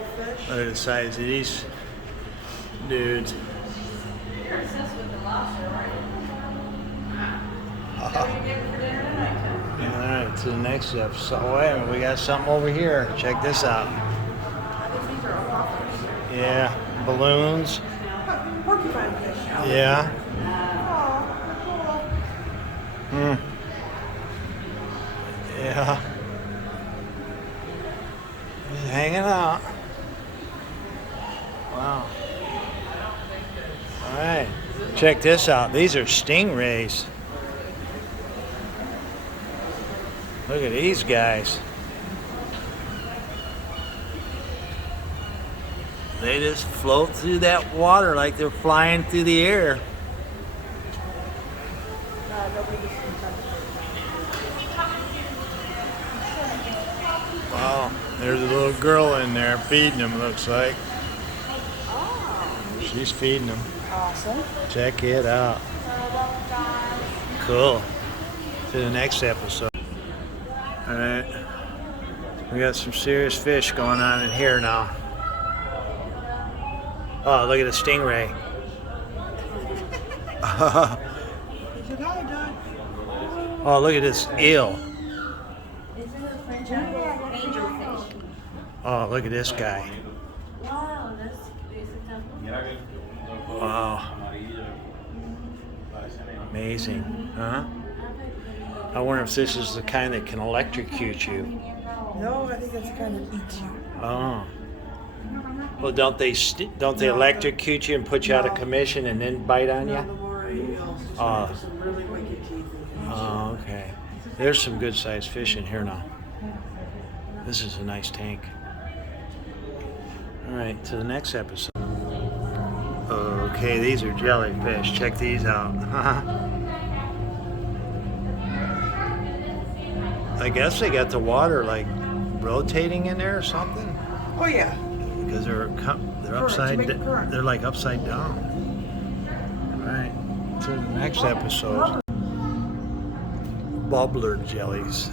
real fish. Look at the size of these dudes. You're obsessed with the lobster, right? All What are you getting for dinner tonight, Tim? right, to the next episode. Oh, wait a minute, we got something over here. Check this out. I think these are aquariums. Yeah, balloons. Porcupine fish. Yeah. Oh, cool. Yeah. Just hanging out. Wow. All right. Check this out. These are stingrays. Look at these guys. They just float through that water like they're flying through the air. Wow, there's a little girl in there feeding them, looks like. She's feeding them. Awesome. Check it out. Cool. To the next episode. Alright. We got some serious fish going on in here now. Oh, look at the stingray. Oh, look at this eel. Oh, look at this guy. Wow, that's Wow. Amazing, huh? I wonder if this is the kind that can electrocute you. No, I think that's the kind that eats you. Oh. Well, don't they electrocute you and put you out of commission and then bite on No, you? the more eels. Oh. There's some really wicked teeth. Oh, okay. There's some good sized fish in here now. This is a nice tank. All right, to the next episode. Okay, these are jellyfish. Check these out. I guess they got the water like rotating in there or something. Oh yeah. Because they're they're like upside down. All right, to the next episode. Bubbler jellies.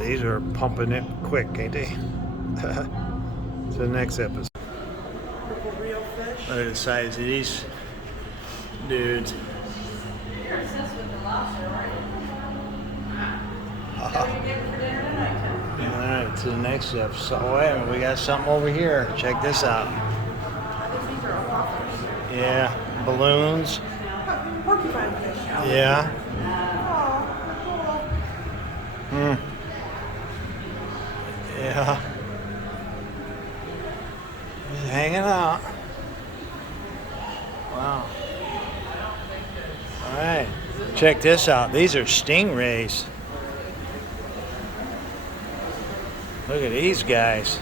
These are pumping it quick, ain't they? To the next episode. Real fish. Look at the size of these dudes. You're obsessed with the lobster, right? What are you getting for dinner tonight, Tim? All right, to the next episode. Oh, wait a minute, we got something over here. Check this out. I think these are aquariums. Yeah, balloons. Porcupine fish. Yeah. Oh, cool. Yeah. Just hanging out. Wow. All right. Check this out. These are stingrays. Look at these guys.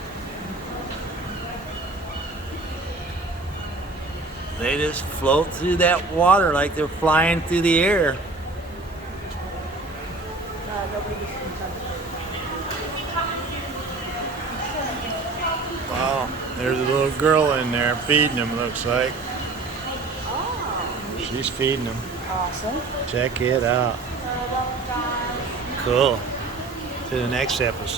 They just float through that water like they're flying through the air. Wow, there's a little girl in there feeding them, looks like. She's feeding them. Awesome. Check it out. Cool. To the next episode.